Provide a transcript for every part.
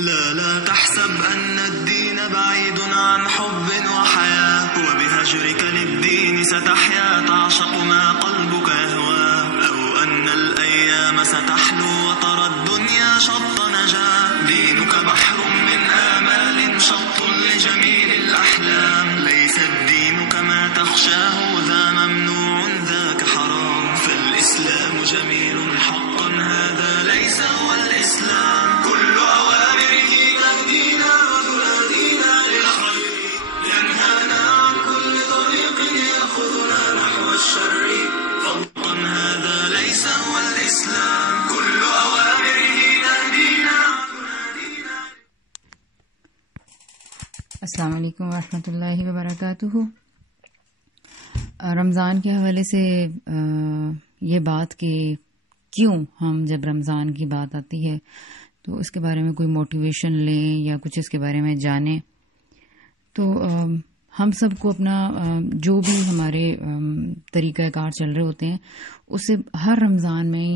لا تحسب أن الدين بعيد عن حب وحياة، وبهجرك للدين ستحيا تعشق ما قلبك يهوى، أو أن الأيام ستحلو وترى الدنيا شط نجاة. دينك بحر من آمال شط لجميل الأحلام، ليس الدين كما تخشاه ذا ممنوع ذاك حرام، فالإسلام جميل حقا هذا ليس هو الإسلام. كل أوامره تهدينا وتنادينا للخير، ينهانا عن كل طريق يأخذنا نحو الشر، فضلا هذا ليس هو الإسلام. كل أوامره تهدينا وتنادينا. السلام علیکم ورحمۃ اللہ وبرکاتہ. رمضان کے حوالے سے یہ بات کہ کیوں ہم جب رمضان کی بات آتی ہے تو اس کے بارے میں کوئی موٹیویشن لیں یا کچھ اس کے بارے میں جانیں، تو ہم سب کو اپنا جو بھی ہمارے طریقہ کار چل رہے ہوتے ہیں اسے ہر رمضان میں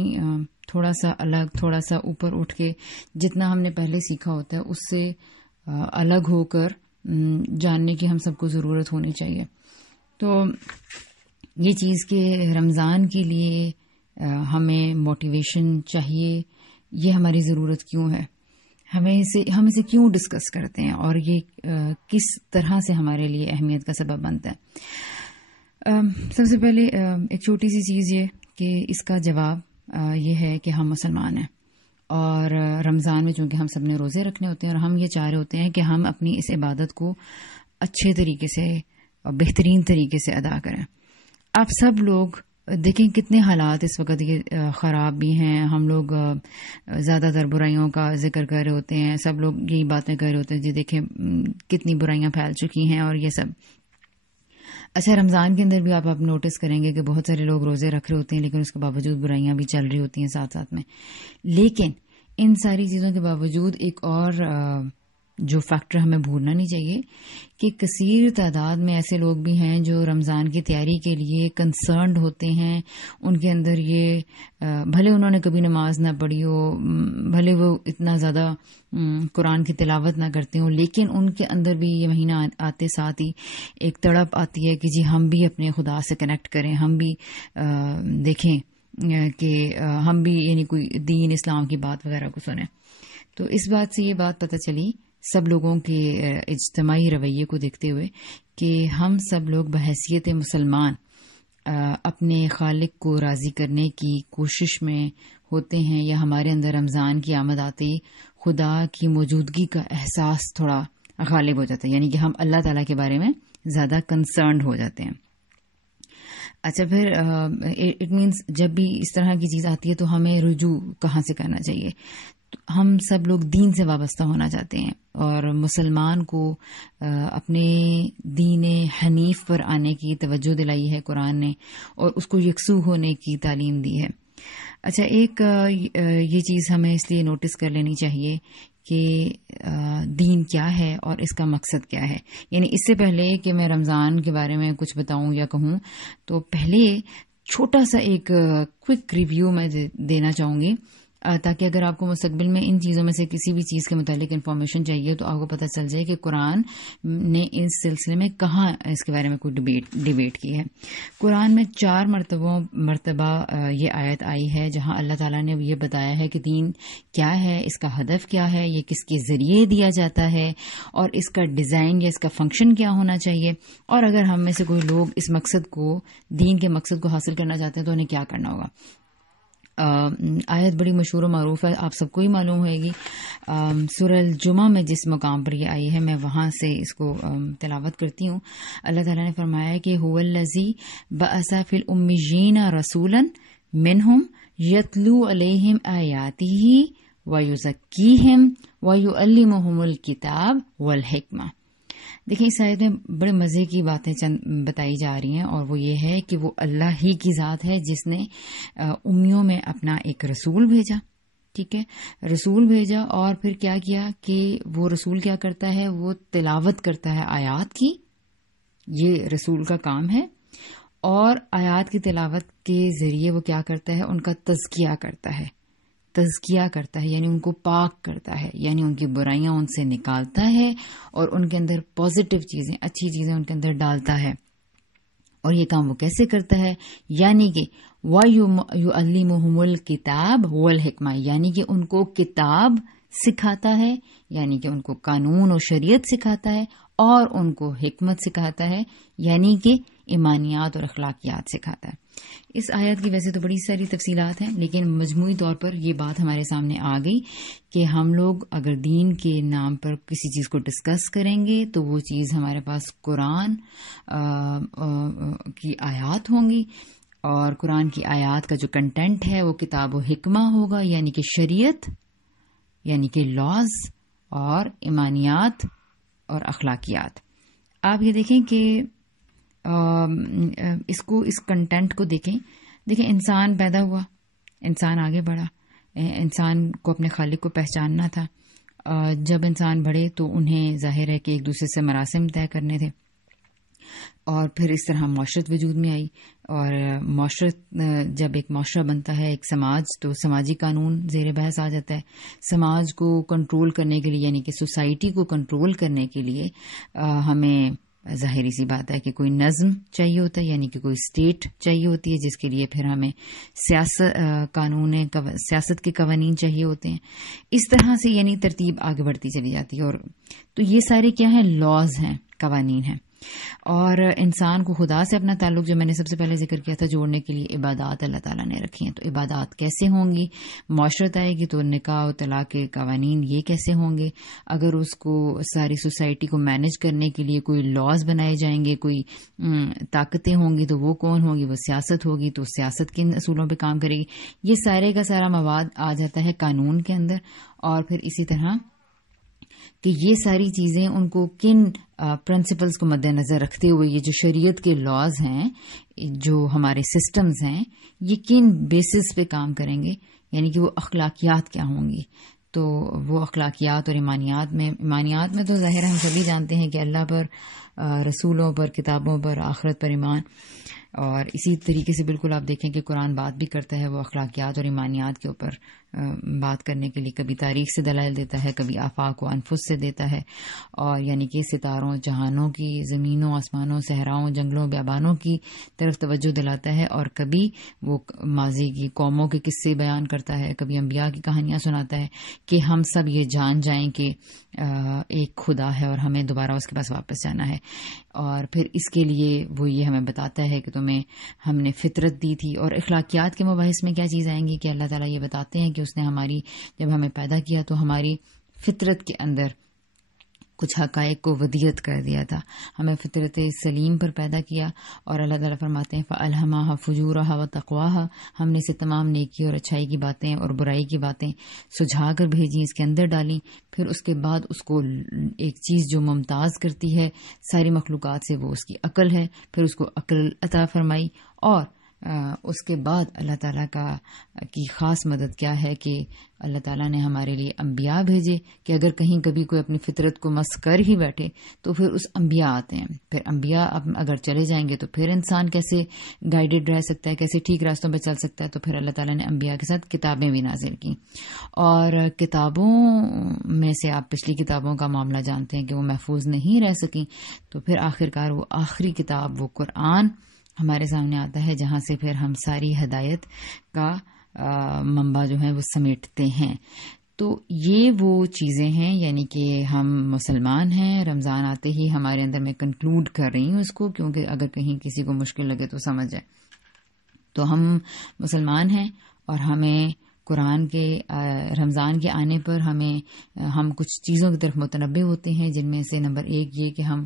تھوڑا سا الگ، تھوڑا سا اوپر اٹھ کے جتنا ہم نے پہلے سیکھا ہوتا ہے اس سے الگ ہو کر جاننے کی ہم سب کو ضرورت ہونی چاہیے. تو یہ چیز کہ رمضان کے لیے ہمیں موٹیویشن چاہیے، یہ ہماری ضرورت کیوں ہے، ہم اسے کیوں ڈسکس کرتے ہیں اور یہ کس طرح سے ہمارے لیے اہمیت کا سبب بنتا ہے. سب سے پہلے ایک چھوٹی سی چیز یہ کہ اس کا جواب یہ ہے کہ ہم مسلمان ہیں، اور رمضان میں چونکہ ہم سب نے روزے رکھنے ہوتے ہیں اور ہم یہ چاہ رہے ہوتے ہیں کہ ہم اپنی اس عبادت کو اچھے طریقے سے اور بہترین طریقے سے ادا کریں. آپ سب لوگ دیکھیں کتنے حالات اس وقت یہ خراب بھی ہیں. ہم لوگ زیادہ تر برائیوں کا ذکر کر رہے ہوتے ہیں، سب لوگ یہی باتیں کر رہے ہوتے ہیں جی دیکھیں کتنی برائیاں پھیل چکی ہیں اور یہ سب. اچھا، رمضان کے اندر بھی آپ نوٹس کریں گے کہ بہت سارے لوگ روزے رکھ رہے ہوتے ہیں لیکن اس کے باوجود برائیاں بھی چل رہی ہوتی ہیں ساتھ ساتھ میں. لیکن ان ساری چیزوں کے باوجود ایک اور جو فیکٹر ہمیں بھولنا نہیں چاہیے کہ کثیر تعداد میں ایسے لوگ بھی ہیں جو رمضان کی تیاری کے لیے کنسرنڈ ہوتے ہیں. ان کے اندر یہ بھلے انہوں نے کبھی نماز نہ پڑھی ہو، بھلے وہ اتنا زیادہ قرآن کی تلاوت نہ کرتے ہوں، لیکن ان کے اندر بھی یہ مہینہ آتے ساتھ ہی ایک تڑپ آتی ہے کہ جی ہم بھی اپنے خدا سے کنیکٹ کریں، ہم بھی دیکھیں کہ ہم بھی یعنی کوئی دین اسلام کی بات وغیرہ کو سنیں. تو اس بات سے یہ بات پتہ چلی سب لوگوں کے اجتماعی رویے کو دیکھتے ہوئے کہ ہم سب لوگ بحیثیت مسلمان اپنے خالق کو راضی کرنے کی کوشش میں ہوتے ہیں، یا ہمارے اندر رمضان کی آمد آتے ہی خدا کی موجودگی کا احساس تھوڑا غالب ہو جاتا ہے، یعنی کہ ہم اللہ تعالیٰ کے بارے میں زیادہ کنسرنڈ ہو جاتے ہیں. اچھا، پھر اٹ مینس جب بھی اس طرح کی چیز آتی ہے تو ہمیں رجوع کہاں سے کرنا چاہیے؟ ہم سب لوگ دین سے وابستہ ہونا چاہتے ہیں اور مسلمان کو اپنے دین حنیف پر آنے کی توجہ دلائی ہے قرآن نے، اور اس کو یکسو ہونے کی تعلیم دی ہے. اچھا، ایک یہ چیز ہمیں اس لیے نوٹس کر لینی چاہیے کہ دین کیا ہے اور اس کا مقصد کیا ہے. یعنی اس سے پہلے کہ میں رمضان کے بارے میں کچھ بتاؤں یا کہوں، تو پہلے چھوٹا سا ایک کوئک ریویو میں دینا چاہوں گی تاکہ اگر آپ کو مستقبل میں ان چیزوں میں سے کسی بھی چیز کے متعلق انفارمیشن چاہیے تو آپ کو پتہ چل جائے کہ قرآن نے اس سلسلے میں کہاں اس کے بارے میں کوئی ڈیبیٹ کی ہے. قرآن میں 4 مرتبہ یہ آیت آئی ہے جہاں اللہ تعالیٰ نے یہ بتایا ہے کہ دین کیا ہے، اس کا ہدف کیا ہے، یہ کس کے ذریعے دیا جاتا ہے، اور اس کا ڈیزائن یا اس کا فنکشن کیا ہونا چاہیے، اور اگر ہم میں سے کوئی لوگ اس مقصد کو، دین کے مقصد کو حاصل کرنا چاہتے ہیں تو انہیں کیا کرنا ہوگا. آیت بڑی مشہور و معروف ہے، آپ سب کو ہی معلوم ہوئے گی. سورہ الجمعہ میں جس مقام پر یہ آئی ہے میں وہاں سے اس کو تلاوت کرتی ہوں. اللہ تعالیٰ نے فرمایا کہ هو الذی بعث فی الامیین رسولا منہم یتلو علیہم آیاتہ ویزکیہم ویعلمہم الکتاب والحکمہ. دیکھیں اس آیت میں بڑے مزے کی باتیں چند بتائی جا رہی ہیں، اور وہ یہ ہے کہ وہ اللہ ہی کی ذات ہے جس نے امیوں میں اپنا ایک رسول بھیجا. ٹھیک ہے، رسول بھیجا اور پھر کیا کیا کہ وہ رسول کیا کرتا ہے، وہ تلاوت کرتا ہے آیات کی، یہ رسول کا کام ہے. اور آیات کی تلاوت کے ذریعے وہ کیا کرتا ہے، ان کا تزکیہ کرتا ہے. تزکیہ کرتا ہے، یعنی ان کو پاک کرتا ہے، یعنی ان کی برائیاں ان سے نکالتا ہے اور ان کے اندر پازیٹیو چیزیں، اچھی چیزیں ان کے اندر ڈالتا ہے۔ اور یہ کام وہ کیسے کرتا ہے؟ یعنی کہ وَيُعَلِّمُهُمُ الْكِتَابَ وَالْحِکمَةَ، یعنی کہ ان کو کتاب سکھاتا ہے، یعنی کہ ان کو قانون اور شریعت سکھاتا ہے، اور ان کو حکمت سکھاتا ہے، یعنی کہ ایمانیات اور اخلاقیات سکھاتا ہے۔ اس آیت کی ویسے تو بڑی ساری تفصیلات ہیں، لیکن مجموعی طور پر یہ بات ہمارے سامنے آ گئی کہ ہم لوگ اگر دین کے نام پر کسی چیز کو ڈسکس کریں گے تو وہ چیز ہمارے پاس قرآن کی آیات ہوں گی، اور قرآن کی آیات کا جو کنٹینٹ ہے وہ کتاب و حکمہ ہوگا، یعنی کہ شریعت، یعنی کہ لاز اور ایمانیات اور اخلاقیات۔ آپ یہ دیکھیں کہ اس کنٹینٹ کو دیکھیں، انسان پیدا ہوا، انسان آگے بڑھا، انسان کو اپنے خالق کو پہچاننا تھا۔ جب انسان بڑھے تو انہیں ظاہر ہے کہ ایک دوسرے سے مراسم طے کرنے تھے، اور پھر اس طرح معاشرت وجود میں آئی، اور معاشرت جب ایک معاشرہ بنتا ہے، ایک سماج، تو سماجی قانون زیر بحث آ جاتا ہے۔ سماج کو کنٹرول کرنے کے لیے، یعنی کہ سوسائٹی کو کنٹرول کرنے کے لیے ہمیں ظاہری سی بات ہے کہ کوئی نظم چاہیے ہوتا ہے، یعنی کہ کوئی اسٹیٹ چاہیے ہوتی ہے، جس کے لیے پھر ہمیں سیاست کے قوانین چاہیے ہوتے ہیں۔ اس طرح سے یعنی ترتیب آگے بڑھتی چلی جاتی ہے، اور تو یہ سارے کیا ہیں؟ لاز ہیں، قوانین ہیں۔ اور انسان کو خدا سے اپنا تعلق، جو میں نے سب سے پہلے ذکر کیا تھا، جوڑنے کے لیے عبادات اللہ تعالیٰ نے رکھی ہیں۔ تو عبادات کیسے ہوں گی؟ معاشرت آئے گی تو نکاح و طلاق کے قوانین یہ کیسے ہوں گے؟ اگر اس کو ساری سوسائٹی کو مینج کرنے کے لیے کوئی لاز بنائے جائیں گے، کوئی طاقتیں ہوں گی، تو وہ کون ہوں گی؟ وہ سیاست ہوگی، تو سیاست کن اصولوں پہ کام کرے گی؟ یہ سارے کا سارا مواد آ جاتا ہے قانون کے اندر۔ اور پھر اسی طرح کہ یہ ساری چیزیں ان کو کن پرنسپلز کو مد نظر رکھتے ہوئے، یہ جو شریعت کے لاز ہیں، جو ہمارے سسٹمز ہیں، یہ کن بیسس پہ کام کریں گے، یعنی کہ وہ اخلاقیات کیا ہوں گی۔ تو وہ اخلاقیات اور ایمانیات میں تو ظاہر ہم سبھی جانتے ہیں کہ اللہ پر، رسولوں پر، کتابوں پر، آخرت پر ایمان۔ اور اسی طریقے سے بالکل آپ دیکھیں کہ قرآن بات بھی کرتا ہے وہ اخلاقیات اور ایمانیات کے اوپر بات کرنے کے لیے، کبھی تاریخ سے دلائل دیتا ہے، کبھی آفاق و انفس سے دیتا ہے، اور یعنی کہ ستاروں، جہانوں کی، زمینوں، آسمانوں، صحراؤں، جنگلوں، بیابانوں کی طرف توجہ دلاتا ہے، اور کبھی وہ ماضی کی قوموں کے قصے بیان کرتا ہے، کبھی انبیاء کی کہانیاں سناتا ہے کہ ہم سب یہ جان جائیں کہ ایک خدا ہے اور ہمیں دوبارہ اس کے پاس واپس جانا ہے۔ اور پھر اس کے لیے وہ یہ ہمیں بتاتا ہے کہ تمہیں ہم نے فطرت دی تھی۔ اور اخلاقیات کے مباحث میں کیا چیز آئیں گی کہ اللہ تعالیٰ یہ بتاتے ہیں کہ اس نے جب ہمیں پیدا کیا تو ہماری فطرت کے اندر کچھ حقائق کو ودیت کر دیا تھا، ہمیں فطرت سلیم پر پیدا کیا، اور اللہ تعالیٰ فرماتے ہیں فَأَلْهَمَهَا فُجُورَهَا وَتَقْوَاهَا، ہم نے اسے تمام نیکی اور اچھائی کی باتیں اور برائی کی باتیں سجھا کر بھیجی، اس کے اندر ڈالیں۔ پھر اس کے بعد اس کو ایک چیز جو ممتاز کرتی ہے ساری مخلوقات سے، وہ اس کی عقل ہے، پھر اس کو عقل عطا فرمائی۔ اور اس کے بعد اللہ تعالیٰ کی خاص مدد کیا ہے کہ اللہ تعالیٰ نے ہمارے لیے انبیاء بھیجے، کہ اگر کہیں کبھی کوئی اپنی فطرت کو مس کر ہی بیٹھے تو پھر اس انبیاء آتے ہیں، پھر انبیاء اگر چلے جائیں گے تو پھر انسان کیسے گائیڈڈ رہ سکتا ہے، کیسے ٹھیک راستوں پہ چل سکتا ہے؟ تو پھر اللہ تعالیٰ نے انبیاء کے ساتھ کتابیں بھی نازل کی، اور کتابوں میں سے آپ پچھلی کتابوں کا معاملہ جانتے ہیں کہ وہ محفوظ نہیں رہ سکیں، تو پھر آخرکار وہ آخری کتاب، وہ قرآن ہمارے سامنے آتا ہے، جہاں سے پھر ہم ساری ہدایت کا منبع جو ہے وہ سمیٹتے ہیں۔ تو یہ وہ چیزیں ہیں، یعنی کہ ہم مسلمان ہیں، رمضان آتے ہی ہمارے اندر، میں کنکلوڈ کر رہی ہوں اس کو، کیونکہ اگر کہیں کسی کو مشکل لگے تو سمجھ جائے، تو ہم مسلمان ہیں، اور ہمیں قرآن کے رمضان کے آنے پر ہم کچھ چیزوں کی طرف متنبع ہوتے ہیں، جن میں سے نمبر 1 یہ کہ ہم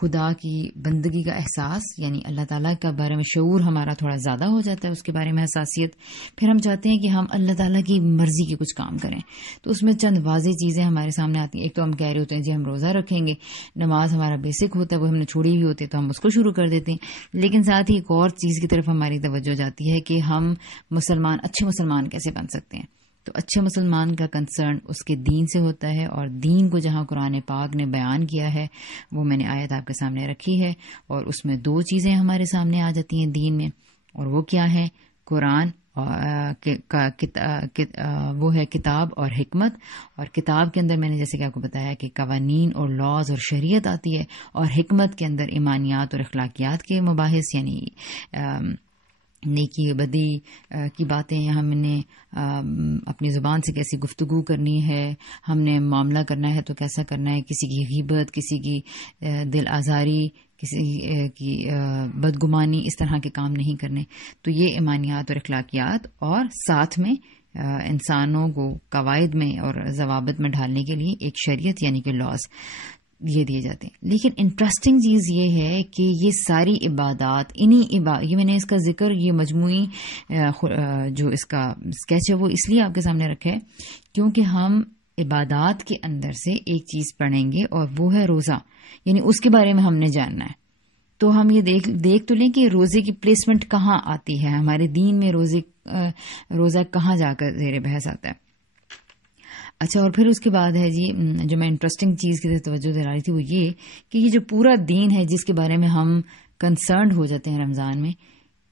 خدا کی بندگی کا احساس، یعنی اللہ تعالیٰ کے بارے میں شعور ہمارا تھوڑا زیادہ ہو جاتا ہے، اس کے بارے میں حساسیت۔ پھر ہم چاہتے ہیں کہ ہم اللہ تعالیٰ کی مرضی کی کچھ کام کریں، تو اس میں چند واضح چیزیں ہمارے سامنے آتی ہیں۔ ایک تو ہم کہہ رہے ہوتے ہیں جی ہم روزہ رکھیں گے، نماز ہمارا بیسک ہوتا ہے، وہ ہم نے چھوڑی ہوئی ہوتی ہے تو ہم اس کو شروع کر دیتے ہیں، لیکن ساتھ ہی ایک اور چیز کی طرف ہماری توجہ جاتی ہے کہ ہم اچھے مسلمان کیسے بن سکتے ہیں۔ تو اچھے مسلمان کا کنسرن اس کے دین سے ہوتا ہے، اور دین کو جہاں قرآن پاک نے بیان کیا ہے وہ میں نے آیت آپ کے سامنے رکھی ہے، اور اس میں 2 چیزیں ہمارے سامنے آ جاتی ہیں دین میں، اور وہ کیا ہے؟ قرآن وہ ہے کتاب اور حکمت. اور کتاب کے اندر میں نے جیسے کہ آپ کو بتایا کہ قوانین اور لاز اور شریعت آتی ہے, اور حکمت کے اندر ایمانیات اور اخلاقیات کے مباحث, یعنی نیکی بدی کی باتیں. ہم نے اپنی زبان سے کیسی گفتگو کرنی ہے, ہم نے معاملہ کرنا ہے تو کیسا کرنا ہے, کسی کی غیبت, کسی کی دل آزاری, کسی کی بدگمانی, اس طرح کے کام نہیں کرنے. تو یہ ایمانیات اور اخلاقیات, اور ساتھ میں انسانوں کو قواعد میں اور ضوابط میں ڈھالنے کے لیے ایک شریعت یعنی کہ لاز یہ دیے جاتے ہیں. لیکن انٹرسٹنگ چیز یہ ہے کہ یہ ساری عبادات یہ میں نے اس کا ذکر, یہ مجموعی جو اس کا اسکیچ ہے وہ اس لیے آپ کے سامنے رکھا ہے کیونکہ ہم عبادات کے اندر سے ایک چیز پڑھیں گے اور وہ ہے روزہ, یعنی اس کے بارے میں ہم نے جاننا ہے. تو ہم یہ دیکھ تو لیں کہ روزے کی پلیسمنٹ کہاں آتی ہے ہمارے دین میں, روزہ کہاں جا کر زیر بحث آتا ہے. اچھا, اور پھر اس کے بعد ہے جی جو میں انٹرسٹنگ چیز کی طرف توجہ دلا رہی تھی وہ یہ کہ یہ جو پورا دین ہے جس کے بارے میں ہم کنسرنڈ ہو جاتے ہیں رمضان میں,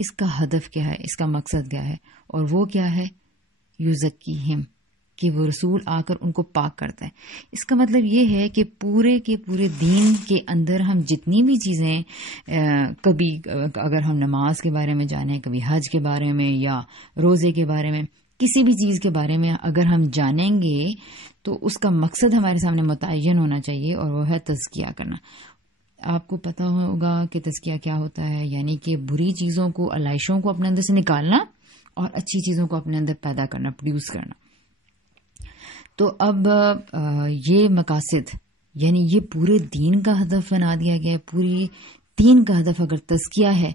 اس کا ہدف کیا ہے, اس کا مقصد کیا ہے, اور وہ کیا ہے یزکیہم, کہ وہ رسول آ کر ان کو پاک کرتا ہے. اس کا مطلب یہ ہے کہ پورے کے پورے دین کے اندر ہم جتنی بھی چیزیں, کبھی اگر ہم نماز کے بارے میں جانیں, کبھی حج کے بارے میں یا روزے کے بارے میں, کسی بھی چیز کے بارے میں اگر ہم جانیں گے تو اس کا مقصد ہمارے سامنے متعین ہونا چاہیے, اور وہ ہے تزکیہ کرنا. آپ کو پتا ہوگا کہ تزکیہ کیا ہوتا ہے, یعنی کہ بری چیزوں کو, علائشوں کو اپنے اندر سے نکالنا اور اچھی چیزوں کو اپنے اندر پیدا کرنا, پروڈیوس کرنا. تو اب یہ مقاصد یعنی یہ پورے دین کا ہدف بنا دیا گیا ہے. پوری دین کا ہدف اگر تزکیہ ہے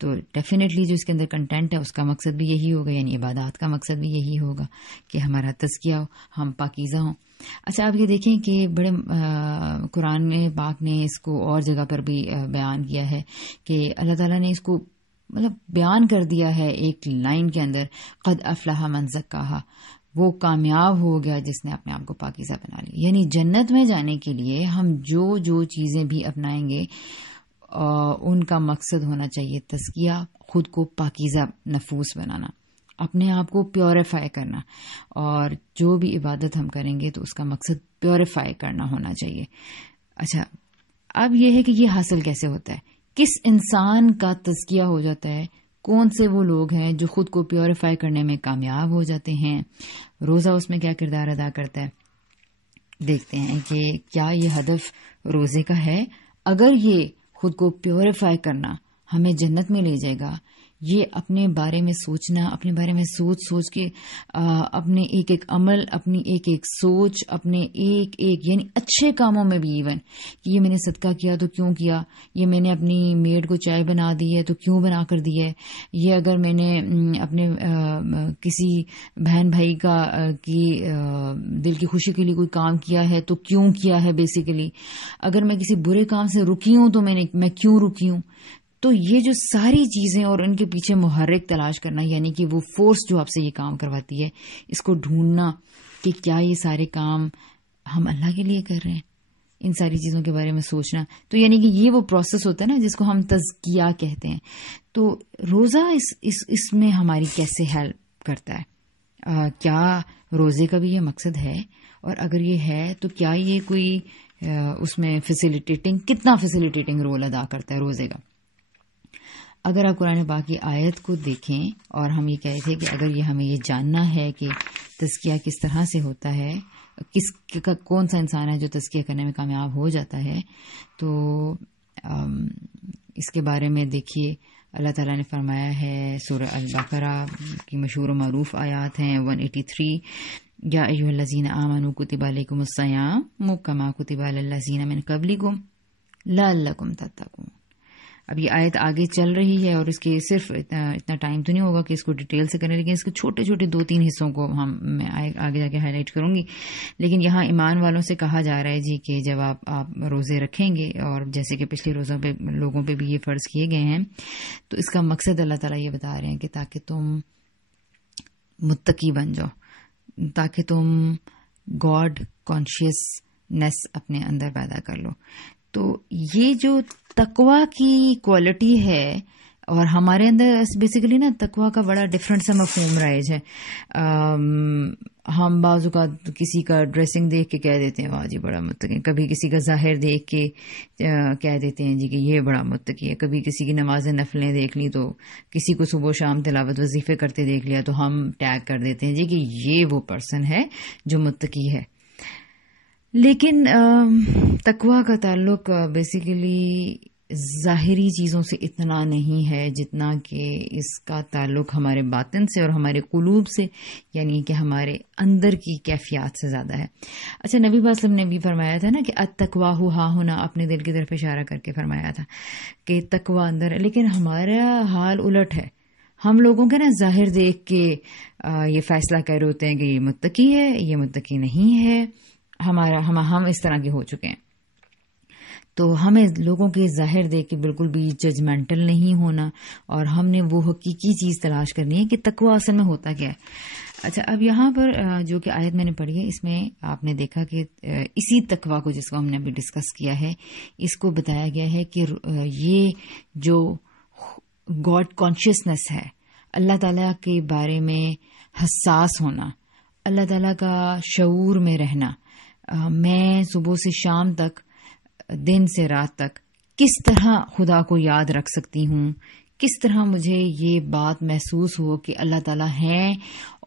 تو ڈیفینیٹلی جو اس کے اندر کنٹینٹ ہے اس کا مقصد بھی یہی ہوگا, یعنی عبادات کا مقصد بھی یہی ہوگا کہ ہمارا تزکیہ ہو, ہم پاکیزہ ہوں. اچھا, آپ یہ دیکھیں کہ بڑے قرآن میں پاک نے اس کو اور جگہ پر بھی بیان کیا ہے کہ اللہ تعالیٰ نے اس کو مطلب بیان کر دیا ہے ایک لائن کے اندر, قد افلح من زکاہا, وہ کامیاب ہو گیا جس نے اپنے آپ کو پاکیزہ بنا لیا. یعنی جنت میں جانے کے لیے ہم جو چیزیں بھی اپنائیں گے ان کا مقصد ہونا چاہیے تزکیہ, خود کو پاکیزہ نفوس بنانا, اپنے آپ کو پیوریفائی کرنا, اور جو بھی عبادت ہم کریں گے تو اس کا مقصد پیوریفائی کرنا ہونا چاہیے. اچھا, اب یہ ہے کہ یہ حاصل کیسے ہوتا ہے, کس انسان کا تزکیہ ہو جاتا ہے, کون سے وہ لوگ ہیں جو خود کو پیوریفائی کرنے میں کامیاب ہو جاتے ہیں, روزہ اس میں کیا کردار ادا کرتا ہے. دیکھتے ہیں کہ کیا یہ ہدف روزے کا ہے. اگر یہ خود کو پیوریفائی کرنا ہمیں جنت میں لے جائے گا, یہ اپنے بارے میں سوچنا, اپنے بارے میں سوچ کے اپنے ایک عمل, اپنی ایک سوچ, اپنے ایک یعنی اچھے کاموں میں بھی, ایون کہ یہ میں نے صدقہ کیا تو کیوں کیا, یہ میں نے اپنی میڈ کو چائے بنا دی ہے تو کیوں بنا کر دی ہے, یہ اگر میں نے اپنے کسی بہن بھائی کی دل کی خوشی کے لیے کوئی کام کیا ہے تو کیوں کیا ہے. بیسیکلی اگر میں کسی برے کام سے رکی ہوں تو میں کیوں رکی ہوں. تو یہ جو ساری چیزیں اور ان کے پیچھے محرک تلاش کرنا, یعنی کہ وہ فورس جو آپ سے یہ کام کرواتی ہے, اس کو ڈھونڈنا کہ کیا یہ سارے کام ہم اللہ کے لیے کر رہے ہیں, ان ساری چیزوں کے بارے میں سوچنا. تو یعنی کہ یہ وہ پروسیس ہوتا ہے نا جس کو ہم تزکیہ کہتے ہیں. تو روزہ اس میں ہماری کیسے ہیلپ کرتا ہے, کیا روزے کا بھی یہ مقصد ہے, اور اگر یہ ہے تو کیا یہ کوئی اس میں کتنا فیسیلیٹیٹنگ رول ادا کرتا ہے روزے کا. اگر آپ قرآن پاک کی آیت کو دیکھیں, اور ہم یہ کہہ رہے تھے کہ اگر ہمیں یہ جاننا ہے کہ تزکیہ کس طرح سے ہوتا ہے, کون سا انسان ہے جو تزکیہ کرنے میں کامیاب ہو جاتا ہے, تو اس کے بارے میں دیکھیے اللہ تعالیٰ نے فرمایا ہے سورہ البقرہ کی مشہور و معروف آیات ہیں 183, یا ایھا الذین آمنوا کتب علیکم الصیام کما کتب علی الذین من قبلکم لعلکم تتقون. اب یہ آیت آگے چل رہی ہے اور اس کے صرف اتنا ٹائم تو نہیں ہوگا کہ اس کو ڈیٹیل سے کریں, لیکن اس کے چھوٹے 2-3 حصوں کو میں آگے جا کے ہائی لائٹ کروں گی. لیکن یہاں ایمان والوں سے کہا جا رہا ہے جی کہ جب آپ روزے رکھیں گے, اور جیسے کہ پچھلے روزوں پہ لوگوں پہ بھی یہ فرض کیے گئے ہیں, تو اس کا مقصد اللہ تعالیٰ یہ بتا رہے ہیں کہ تاکہ تم متقی بن جاؤ, تاکہ تم گاڈ کانشیسنیس اپنے اندر پیدا کر لو. تو یہ جو تقوی کی کوالٹی ہے اور ہمارے اندر بیسیکلی نا تقویٰ کا بڑا ڈفرینٹ سا مفہوم رائج ہے. ہم بعض اوقات کسی کا ڈریسنگ دیکھ کے کہہ دیتے ہیں واہ جی بڑا متقی، کبھی کسی کا ظاہر دیکھ کے کہہ دیتے ہیں جی کہ یہ بڑا متقی ہے، کبھی کسی کی نماز نفلیں دیکھ لی تو کسی کو صبح و شام تلاوت وظیفے کرتے دیکھ لیا تو ہم ٹیگ کر دیتے ہیں جی کہ یہ وہ پرسن ہے جو متقی ہے. لیکن تقویٰ کا تعلق بیسیکلی ظاہری چیزوں سے اتنا نہیں ہے جتنا کہ اس کا تعلق ہمارے باطن سے اور ہمارے قلوب سے، یعنی کہ ہمارے اندر کی کیفیات سے زیادہ ہے. اچھا، نبی صلی اللہ علیہ وسلم نے بھی فرمایا تھا نا کہ التقویٰ ہا ہونا، اپنے دل کی طرف اشارہ کر کے فرمایا تھا کہ تقویٰ اندر ہے. لیکن ہمارا حال الٹ ہے. ہم لوگوں کے نا ظاہر دیکھ کے یہ فیصلہ کر رہے ہوتے ہیں کہ یہ متقی ہے، یہ متقی نہیں ہے. ہم اس طرح کے ہو چکے ہیں. تو ہمیں لوگوں کے ظاہر دیکھ کے بالکل بھی ججمنٹل نہیں ہونا، اور ہم نے وہ حقیقی چیز تلاش کرنی ہے کہ تقویٰ اصل میں ہوتا کیا ہے. اچھا، اب یہاں پر جو کہ آیت میں نے پڑھی ہے، اس میں آپ نے دیکھا کہ اسی تقویٰ کو جس کو ہم نے ابھی ڈسکس کیا ہے، اس کو بتایا گیا ہے کہ یہ جو گاڈ کانشیسنس ہے، اللہ تعالیٰ کے بارے میں حساس ہونا، اللہ تعالیٰ کا شعور میں رہنا، میں صبح سے شام تک، دن سے رات تک کس طرح خدا کو یاد رکھ سکتی ہوں، کس طرح مجھے یہ بات محسوس ہو کہ اللہ تعالیٰ ہیں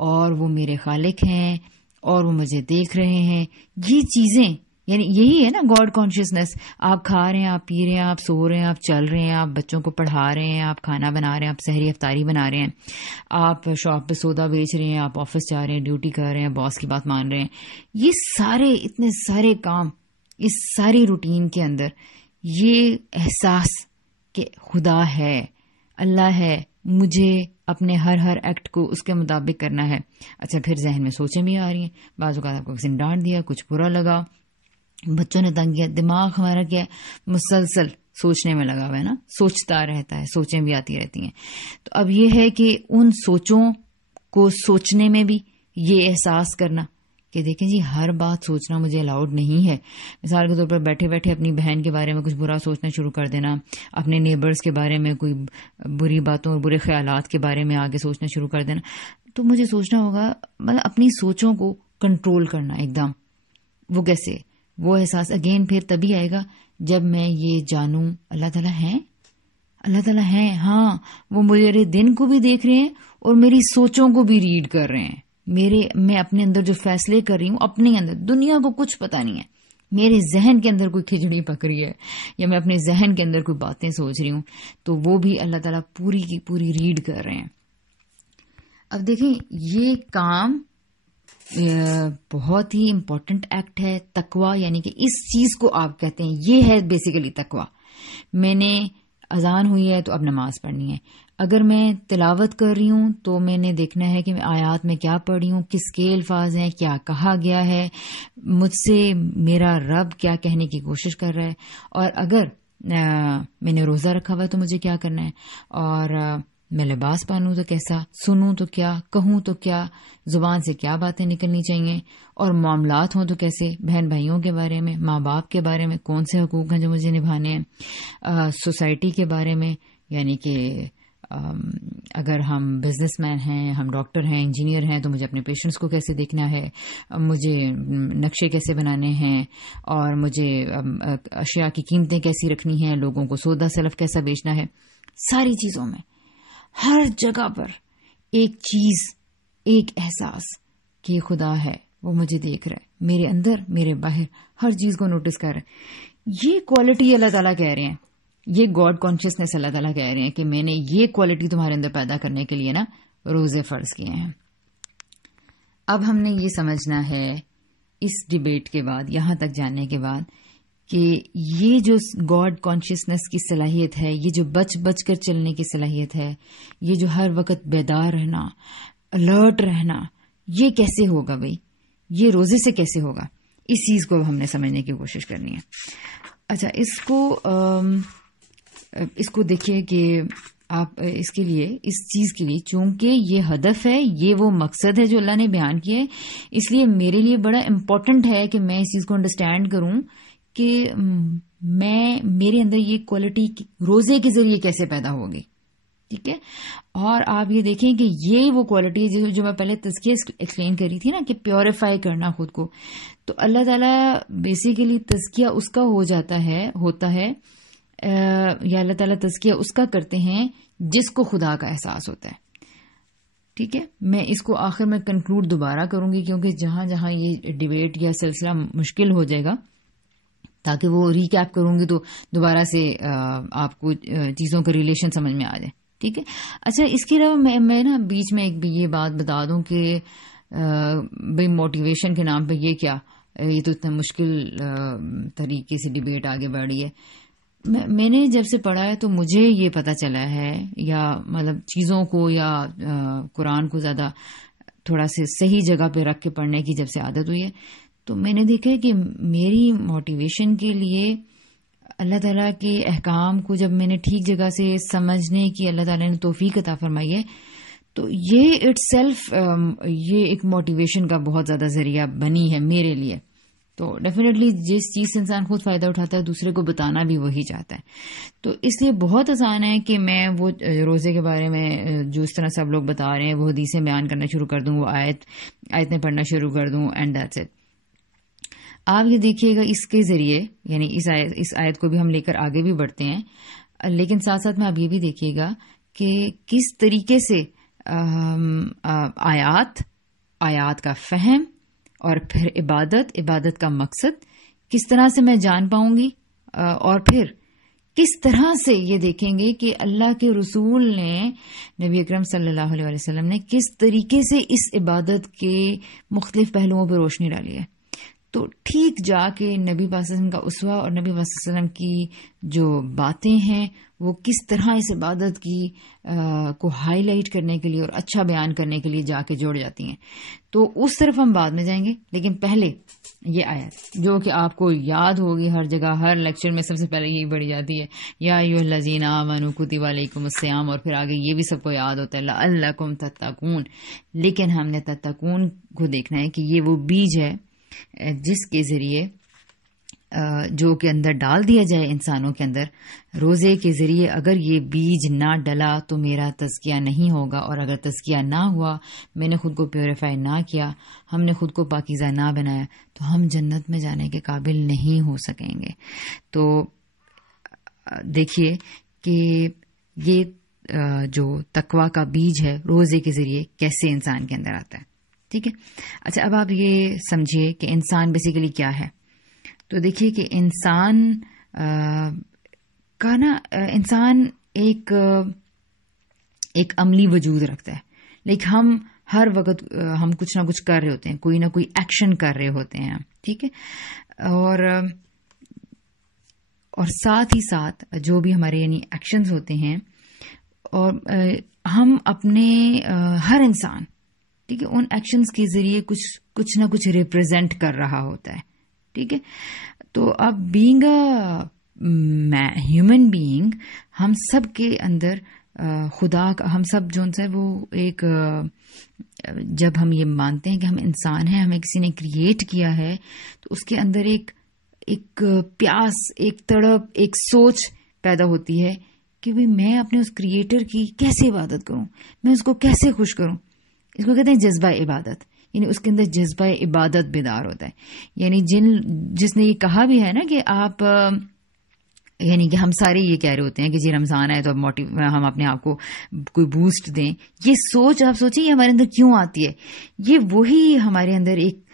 اور وہ میرے خالق ہیں اور وہ مجھے دیکھ رہے ہیں. یہ چیزیں یعنی یہی ہے نا گاڈ کانشیسنس. آپ کھا رہے ہیں، آپ پی رہے ہیں، آپ سو رہے ہیں، آپ چل رہے ہیں، آپ بچوں کو پڑھا رہے ہیں، آپ کھانا بنا رہے ہیں، آپ سحری افطاری بنا رہے ہیں، آپ شاپ پہ سودا بیچ رہے ہیں، آپ آفس جا رہے ہیں، ڈیوٹی کر رہے ہیں، باس کی بات مان رہے ہیں. یہ سارے اتنے سارے کام اس ساری روٹین کے اندر یہ احساس کہ خدا ہے، اللہ ہے، مجھے اپنے ہر ایکٹ کو اس کے مطابق کرنا ہے. اچھا، پھر ذہن میں سوچیں بھی آ رہی ہیں. بعض اوقات آپ کو کسی نے ڈانٹ دیا، کچھ برا لگا، بچوں نے تنگ کیا، دماغ ہمارا کیا ہے، مسلسل سوچنے میں لگا ہوا ہے نا، سوچتا رہتا ہے، سوچیں بھی آتی رہتی ہیں. تو اب یہ ہے کہ ان سوچوں کو سوچنے میں بھی یہ احساس کرنا کہ دیکھیں جی ہر بات سوچنا مجھے الاؤڈ نہیں ہے. مثال کے طور پر بیٹھے بیٹھے اپنی بہن کے بارے میں کچھ برا سوچنا شروع کر دینا، اپنے نیبرز کے بارے میں کوئی بری باتوں اور برے خیالات کے بارے میں آگے سوچنا شروع کر دینا. تو مجھے سوچنا ہوگا، مطلب اپنی سوچوں کو کنٹرول کرنا ایک دم. وہ کیسے؟ وہ احساس اگین پھر تبھی آئے گا جب میں یہ جانوں اللہ تعالیٰ ہیں، اللہ تعالیٰ ہیں، ہاں وہ میرے دن کو بھی دیکھ رہے ہیں اور میری سوچوں کو بھی ریڈ کر رہے ہیں. میں اپنے اندر جو فیصلے کر رہی ہوں، اپنے اندر دنیا کو کچھ پتا نہیں ہے، میرے ذہن کے اندر کوئی کھچڑی پک رہی ہے یا میں اپنے ذہن کے اندر کوئی باتیں سوچ رہی ہوں، تو وہ بھی اللہ تعالیٰ پوری کی پوری ریڈ کر رہے ہیں. اب دیکھیں یہ کام بہت ہی امپورٹنٹ ایکٹ ہے تقویٰ، یعنی کہ اس چیز کو آپ کہتے ہیں یہ ہے بیسیکلی تقویٰ. میں نے اذان ہوئی ہے تو اب نماز پڑھنی ہے. اگر میں تلاوت کر رہی ہوں تو میں نے دیکھنا ہے کہ میں آیات میں کیا پڑھ رہی ہوں، کس کے الفاظ ہیں، کیا کہا گیا ہے، مجھ سے میرا رب کیا کہنے کی کوشش کر رہا ہے. اور اگر میں نے روزہ رکھا ہوا ہے تو مجھے کیا کرنا ہے، اور میں لباس پہنوں تو کیسا، سنوں تو کیا، کہوں تو کیا، زبان سے کیا باتیں نکلنی چاہیے، اور معاملات ہوں تو کیسے، بہن بھائیوں کے بارے میں، ماں باپ کے بارے میں کون سے حقوق ہیں جو مجھے نبھانے ہیں، سوسائٹی کے بارے میں، یعنی کہ اگر ہم بزنس مین ہیں، ہم ڈاکٹر ہیں، انجینئر ہیں، تو مجھے اپنے پیشنٹس کو کیسے دیکھنا ہے، مجھے نقشے کیسے بنانے ہیں، اور مجھے اشیاء کی قیمتیں کیسی رکھنی ہیں، لوگوں کو سودا سلف کیسا بیچنا ہے. ساری چیزوں میں ہر جگہ پر ایک چیز، ایک احساس کہ خدا ہے، وہ مجھے دیکھ رہا ہے، میرے اندر میرے باہر ہر چیز کو نوٹس کر رہا ہے. یہ کوالٹی اللہ تعالیٰ کہہ رہے ہیں، یہ گاڈ کانشیسنس اللہ تعالیٰ کہہ رہے ہیں کہ میں نے یہ کوالٹی تمہارے اندر پیدا کرنے کے لیے نا روزے فرض کیے ہیں. اب ہم نے یہ سمجھنا ہے اس ڈیبیٹ کے بعد، یہاں تک جاننے کے بعد، کہ یہ جو گاڈ کانشیسنس کی صلاحیت ہے، یہ جو بچ بچ کر چلنے کی صلاحیت ہے، یہ جو ہر وقت بیدار رہنا، الرٹ رہنا، یہ کیسے ہوگا بھائی؟ یہ روزے سے کیسے ہوگا؟ اس چیز کو ہم نے سمجھنے کی کوشش کرنی ہے. اچھا، اس کو دیکھیے کہ آپ اس کے لیے، اس چیز کے لیے، چونکہ یہ ہدف ہے، یہ وہ مقصد ہے جو اللہ نے بیان کیا ہے، اس لیے میرے لیے بڑا امپورٹنٹ ہے کہ میں اس چیز کو انڈرسٹینڈ کروں کہ میرے اندر یہ کوالٹی روزے کے ذریعے کیسے پیدا ہوگی. ٹھیک ہے. اور آپ یہ دیکھیں کہ یہ وہ کوالٹی ہے جو میں پہلے تزکیہ ایکسپلین کر رہی تھی نا، کہ پیوریفائی کرنا خود کو. تو اللہ تعالیٰ بیسیکلی تزکیہ اس کا ہوتا ہے یا اللہ تعالیٰ تزکیہ اس کا کرتے ہیں جس کو خدا کا احساس ہوتا ہے. ٹھیک ہے. میں اس کو آخر میں کنکلوڈ دوبارہ کروں گی، کیونکہ جہاں جہاں یہ ڈیبیٹ یا سلسلہ مشکل ہو جائے گا، تاکہ وہ ریکیپ کروں گی تو دوبارہ سے آپ کو چیزوں کا ریلیشن سمجھ میں آ جائے. ٹھیک ہے. اچھا، اس کے علاوہ میں نا بیچ میں ایک یہ بات بتا دوں کہ بھئی موٹیویشن کے نام پہ یہ کیا، یہ تو اتنا مشکل طریقے سے ڈیبیٹ آگے بڑھی ہے. میں نے جب سے پڑھا ہے تو مجھے یہ پتہ چلا ہے، یا مطلب چیزوں کو یا قرآن کو زیادہ تھوڑا سے صحیح جگہ پہ رکھ کے پڑھنے کی جب سے عادت ہوئی ہے، تو میں نے دیکھا ہے کہ میری موٹیویشن کے لیے اللہ تعالیٰ کے احکام کو جب میں نے ٹھیک جگہ سے سمجھنے کی اللہ تعالیٰ نے توفیق عطا فرمائی ہے، تو یہ اٹ سیلف یہ ایک موٹیویشن کا بہت زیادہ ذریعہ بنی ہے میرے لیے. تو ڈیفینیٹلی جس چیز سے انسان خود فائدہ اٹھاتا ہے دوسرے کو بتانا بھی وہی چاہتا ہے. تو اس لیے بہت آسان ہے کہ میں وہ روزے کے بارے میں جو اس طرح سب لوگ بتا رہے ہیں وہ حدیثیں بیان کرنا شروع کر دوں، وہ آیتیں پڑھنا شروع کر دوں، اینڈ دیٹس اٹ. آپ یہ دیکھیے گا اس کے ذریعے، یعنی اس آیت کو بھی ہم لے کر آگے بھی بڑھتے ہیں، لیکن ساتھ ساتھ میں آپ یہ بھی دیکھیے گا کہ کس طریقے سے آیات کا فہم اور پھر عبادت کا مقصد کس طرح سے میں جان پاؤں گی، اور پھر کس طرح سے یہ دیکھیں گے کہ اللہ کے رسول نے، نبی اکرم صلی اللہ علیہ وسلم نے کس طریقے سے اس عبادت کے مختلف پہلوؤں پہ روشنی ڈالی ہے. تو ٹھیک جا کے نبی پاک صلی اللہ علیہ وسلم کا اسوہ اور نبی پاک صلی اللہ علیہ وسلم کی جو باتیں ہیں وہ کس طرح اس عبادت کی کو ہائی لائٹ کرنے کے لیے اور اچھا بیان کرنے کے لیے جا کے جوڑ جاتی ہیں. تو اس طرف ہم بعد میں جائیں گے، لیکن پہلے یہ آیت جو کہ آپ کو یاد ہوگی، ہر جگہ ہر لیکچر میں سب سے پہلے یہی پڑھی جاتی ہے، یا ایھا الذین آمنوا کتب علیکم الصیام، اور پھر آگے یہ بھی سب کو یاد ہوتا ہے لعلکم تتقون. لیکن ہم نے تتقون کو دیکھنا ہے کہ یہ وہ بیج ہے جس کے ذریعے جو کہ اندر ڈال دیا جائے انسانوں کے اندر. روزے کے ذریعے اگر یہ بیج نہ ڈلا تو میرا تزکیہ نہیں ہوگا، اور اگر تزکیہ نہ ہوا، میں نے خود کو پیوریفائی نہ کیا، ہم نے خود کو پاکیزہ نہ بنایا، تو ہم جنت میں جانے کے قابل نہیں ہو سکیں گے. تو دیکھیے کہ یہ جو تقویٰ کا بیج ہے روزے کے ذریعے کیسے انسان کے اندر آتا ہے. ٹھیک ہے. اچھا، اب آپ یہ سمجھیے کہ انسان بیسیکلی کیا ہے. تو دیکھیے کہ انسان کا نا انسان ایک عملی وجود رکھتا ہے، لیکن ہم ہر وقت ہم کچھ نہ کچھ کر رہے ہوتے ہیں، کوئی نہ کوئی ایکشن کر رہے ہوتے ہیں. ٹھیک ہے. اور ساتھ ہی ساتھ جو بھی ہمارے یعنی ایکشنز ہوتے ہیں، اور ہم اپنے ہر انسان، ٹھیک ہے، ان ایکشنز کے ذریعے کچھ نہ کچھ ریپرزینٹ کر رہا ہوتا ہے. ٹھیک ہے. تو اب بینگ اے ہیومن بینگ، ہم سب کے اندر خدا کا، ہم سب جو ہے وہ ایک، جب ہم یہ مانتے ہیں کہ ہم انسان ہیں، ہمیں کسی نے کریٹ کیا ہے، تو اس کے اندر ایک پیاس، ایک تڑپ، ایک سوچ پیدا ہوتی ہے کہ میں اپنے اس کریٹر کی کیسے عبادت کروں، میں اس کو کیسے خوش کروں. اس کو کہتے ہیں جذبہ عبادت، یعنی اس کے اندر جذبہ عبادت بیدار ہوتا ہے. یعنی جس نے یہ کہا بھی ہے نا کہ آپ، یعنی کہ ہم سارے یہ کہہ رہے ہوتے ہیں کہ جی رمضان ہے تو اب ہم اپنے آپ کو کوئی بوسٹ دیں. یہ سوچ آپ سوچیں یہ ہمارے اندر کیوں آتی ہے. یہ وہی ہمارے اندر ایک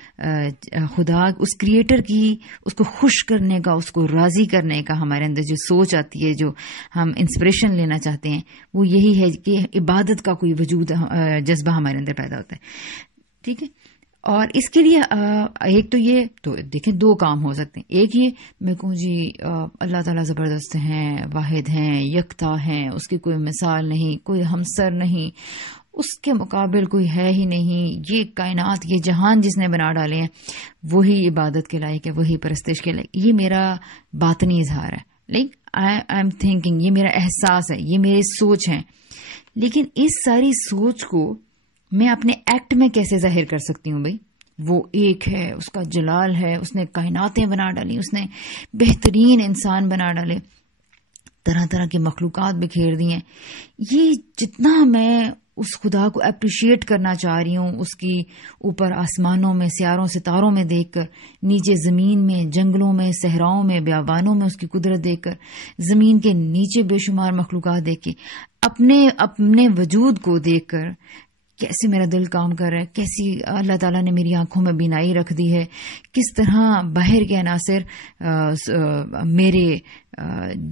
خدا، اس کریٹر کی، اس کو خوش کرنے کا، اس کو راضی کرنے کا ہمارے اندر جو سوچ آتی ہے، جو ہم انسپریشن لینا چاہتے ہیں، وہ یہی ہے کہ عبادت کا کوئی وجود، جذبہ ہمارے اندر پیدا ہوتا ہے. ٹھیک ہے. اور اس کے لیے ایک تو یہ، تو دیکھیں دو کام ہو سکتے ہیں. ایک یہ میں کہوں جی اللہ تعالیٰ زبردست ہیں، واحد ہیں، یکتا ہیں، اس کی کوئی مثال نہیں، کوئی ہمسر نہیں، اس کے مقابل کوئی ہے ہی نہیں، یہ کائنات، یہ جہان جس نے بنا ڈالے ہیں وہی عبادت کے لائق ہے، وہی پرستش کے لائق. یہ میرا باطنی اظہار ہے، لائک آئی ایم تھنکنگ، یہ میرا احساس ہے، یہ میری سوچ ہے. لیکن اس ساری سوچ کو میں اپنے ایکٹ میں کیسے ظاہر کر سکتی ہوں؟ بھائی وہ ایک ہے، اس کا جلال ہے، اس نے کائناتیں بنا ڈالی، اس نے بہترین انسان بنا ڈالے. طرح طرح کی مخلوقات بکھیر دی ہیں. یہ جتنا میں اس خدا کو اپریشیٹ کرنا چاہ رہی ہوں، اس کی اوپر آسمانوں میں سیاروں ستاروں میں دیکھ کر، نیچے زمین میں جنگلوں میں صحراؤں میں بیابانوں میں اس کی قدرت دیکھ کر، زمین کے نیچے بے شمار مخلوقات دیکھ کے، اپنے وجود کو دیکھ کر کیسے میرا دل کام کر رہا ہے، کیسی اللہ تعالیٰ نے میری آنکھوں میں بینائی رکھ دی ہے، کس طرح باہر کے عناصر میرے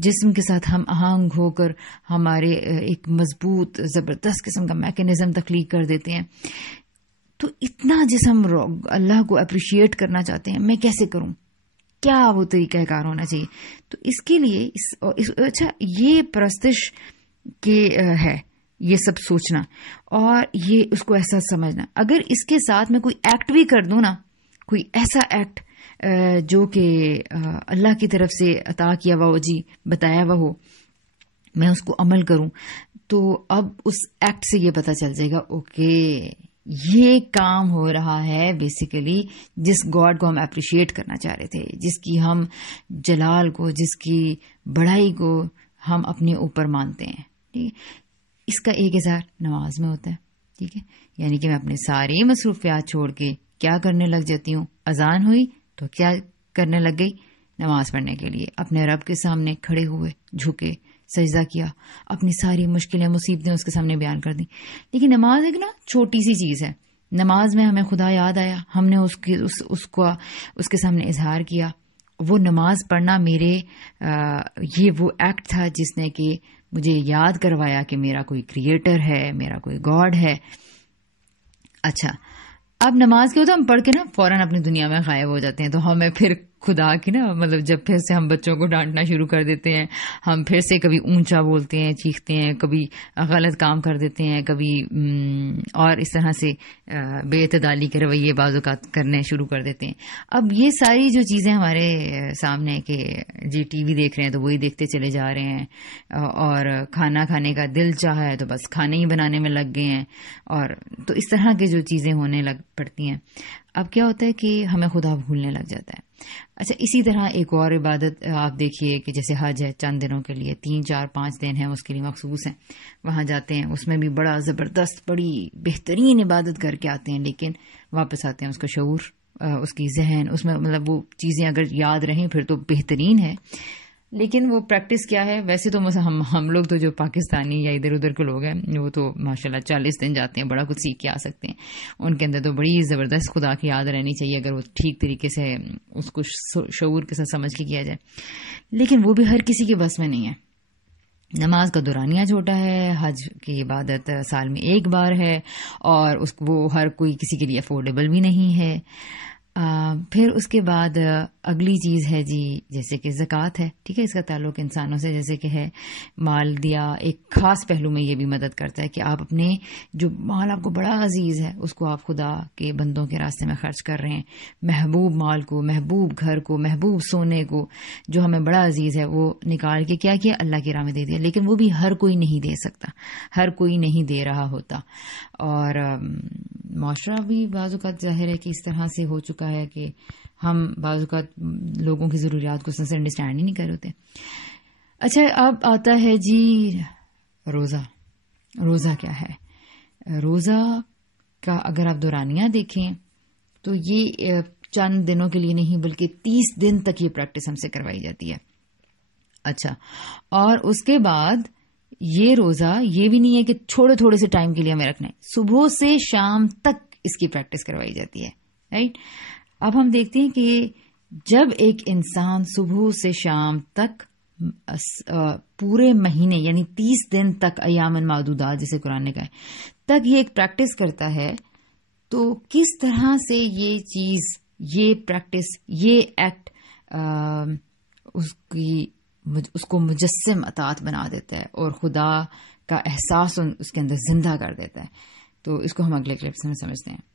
جسم کے ساتھ ہم آہنگ ہو کر ہمارے ایک مضبوط زبردست قسم کا میکینزم تخلیق کر دیتے ہیں. تو اتنا جس ہم اللہ کو اپریشیٹ کرنا چاہتے ہیں، میں کیسے کروں، کیا وہ طریقہ کار ہونا چاہیے؟ تو اس کے لیے اچھا یہ پرستش کے ہے، یہ سب سوچنا اور یہ اس کو ایسا سمجھنا. اگر اس کے ساتھ میں کوئی ایکٹ بھی کر دوں نا، کوئی ایسا ایکٹ جو کہ اللہ کی طرف سے عطا کیا ہوا ہو، جی بتایا ہوا ہو، میں اس کو عمل کروں، تو اب اس ایکٹ سے یہ پتہ چل جائے گا اوکے یہ کام ہو رہا ہے بیسیکلی جس گاڈ کو ہم اپریشیٹ کرنا چاہ رہے تھے، جس کی ہم جلال کو، جس کی بڑائی کو ہم اپنے اوپر مانتے ہیں. ٹھیک ہے، اس کا ایک اظہار نماز میں ہوتا ہے. ٹھیک ہے، یعنی کہ میں اپنے ساری مصروفیات چھوڑ کے کیا کرنے لگ جاتی ہوں، اذان ہوئی تو کیا کرنے لگ گئی، نماز پڑھنے کے لیے اپنے رب کے سامنے کھڑے ہوئے، جھکے، سجدہ کیا، اپنی ساری مشکلیں مصیبتیں اس کے سامنے بیان کر دیں. لیکن نماز ایک نا چھوٹی سی چیز ہے. نماز میں ہمیں خدا یاد آیا، ہم نے اس کے سامنے اظہار کیا. وہ نماز پڑھنا میرے یہ وہ ایکٹ تھا جس نے کہ مجھے یاد کروایا کہ میرا کوئی کریٹر ہے، میرا کوئی گاڈ ہے. اچھا، اب نماز کے ہوتا ہم پڑھ کے نا فوراً اپنی دنیا میں غائب ہو جاتے ہیں. تو ہمیں پھر خدا کی نا مطلب جب پھر سے ہم بچوں کو ڈانٹنا شروع کر دیتے ہیں، ہم پھر سے کبھی اونچا بولتے ہیں، چیختے ہیں، کبھی غلط کام کر دیتے ہیں، کبھی اور اس طرح سے بے اعتدالی کے رویے بعض اوقات کرنے شروع کر دیتے ہیں. اب یہ ساری جو چیزیں ہمارے سامنے کہ جی ٹی وی دیکھ رہے ہیں تو وہی دیکھتے چلے جا رہے ہیں، اور کھانا کھانے کا دل چاہا ہے تو بس کھانے ہی بنانے میں لگ گئے ہیں، اور تو اس طرح کی جو چیزیں ہونے لگ پڑتی ہیں. اب کیا ہوتا ہے کہ ہمیں خدا بھولنے لگ جاتا ہے. اچھا، اسی طرح ایک اور عبادت آپ دیکھیے کہ جیسے حج ہے، چند دنوں کے لیے 3 4 5 دن ہیں اس کے لیے مخصوص ہیں، وہاں جاتے ہیں، اس میں بھی بڑا زبردست بڑی بہترین عبادت کر کے آتے ہیں، لیکن واپس آتے ہیں اس کا شعور، اس کی ذہن، اس میں مطلب وہ چیزیں اگر یاد رہیں پھر تو بہترین ہے، لیکن وہ پریکٹس کیا ہے. ویسے تو ہم لوگ تو جو پاکستانی یا ادھر ادھر کے لوگ ہیں وہ تو ماشاءاللہ 40 دن جاتے ہیں، بڑا کچھ سیکھ کے آ سکتے ہیں. ان کے اندر تو بڑی زبردست خدا کی یاد رہنی چاہیے اگر وہ ٹھیک طریقے سے اس کو شعور کے ساتھ سمجھ کے کیا جائے. لیکن وہ بھی ہر کسی کے بس میں نہیں ہے. نماز کا دورانیہ چھوٹا ہے، حج کی عبادت سال میں ایک بار ہے، اور وہ ہر کوئی کسی کے لیے افورڈیبل بھی نہیں ہے. پھر اس کے بعد اگلی چیز ہے جی جیسے کہ زکوٰۃ ہے. ٹھیک ہے، اس کا تعلق انسانوں سے جیسے کہ ہے مال دیا. ایک خاص پہلو میں یہ بھی مدد کرتا ہے کہ آپ اپنے جو مال آپ کو بڑا عزیز ہے اس کو آپ خدا کے بندوں کے راستے میں خرچ کر رہے ہیں. محبوب مال کو، محبوب گھر کو، محبوب سونے کو جو ہمیں بڑا عزیز ہے وہ نکال کے کیا کیا، اللہ کی راہ میں دے دیا. لیکن وہ بھی ہر کوئی نہیں دے سکتا، ہر کوئی نہیں دے رہا ہوتا. اور معاشرہ بھی بعض اوقات ظاہر ہے کہ اس طرح سے ہو چکا ہے کہ ہم بعض اوقات لوگوں کی ضروریات کو صحیح سے انڈرسٹینڈ ہی نہیں کر ہوتے. اچھا، اب آتا ہے جی روزہ. روزہ کیا ہے؟ روزہ کا اگر آپ دورانیہ دیکھیں تو یہ چند دنوں کے لیے نہیں بلکہ 30 دن تک یہ پریکٹس ہم سے کروائی جاتی ہے. اچھا، اور اس کے بعد یہ روزہ یہ بھی نہیں ہے کہ تھوڑے سے ٹائم کے لیے ہمیں رکھنا ہے، صبح سے شام تک اس کی پریکٹس کروائی جاتی ہے. رائٹ، اب ہم دیکھتے ہیں کہ جب ایک انسان صبح سے شام تک پورے مہینے یعنی 30 دن تک ایام معدودات جسے قرآن نے کہا ہے تک یہ ایک پریکٹس کرتا ہے، تو کس طرح سے یہ چیز، یہ پریکٹس، یہ ایکٹ اس کو مجسم اطاعت بنا دیتا ہے اور خدا کا احساس اس کے اندر زندہ کر دیتا ہے. تو اس کو ہم اگلے کلپس میں سمجھتے ہیں.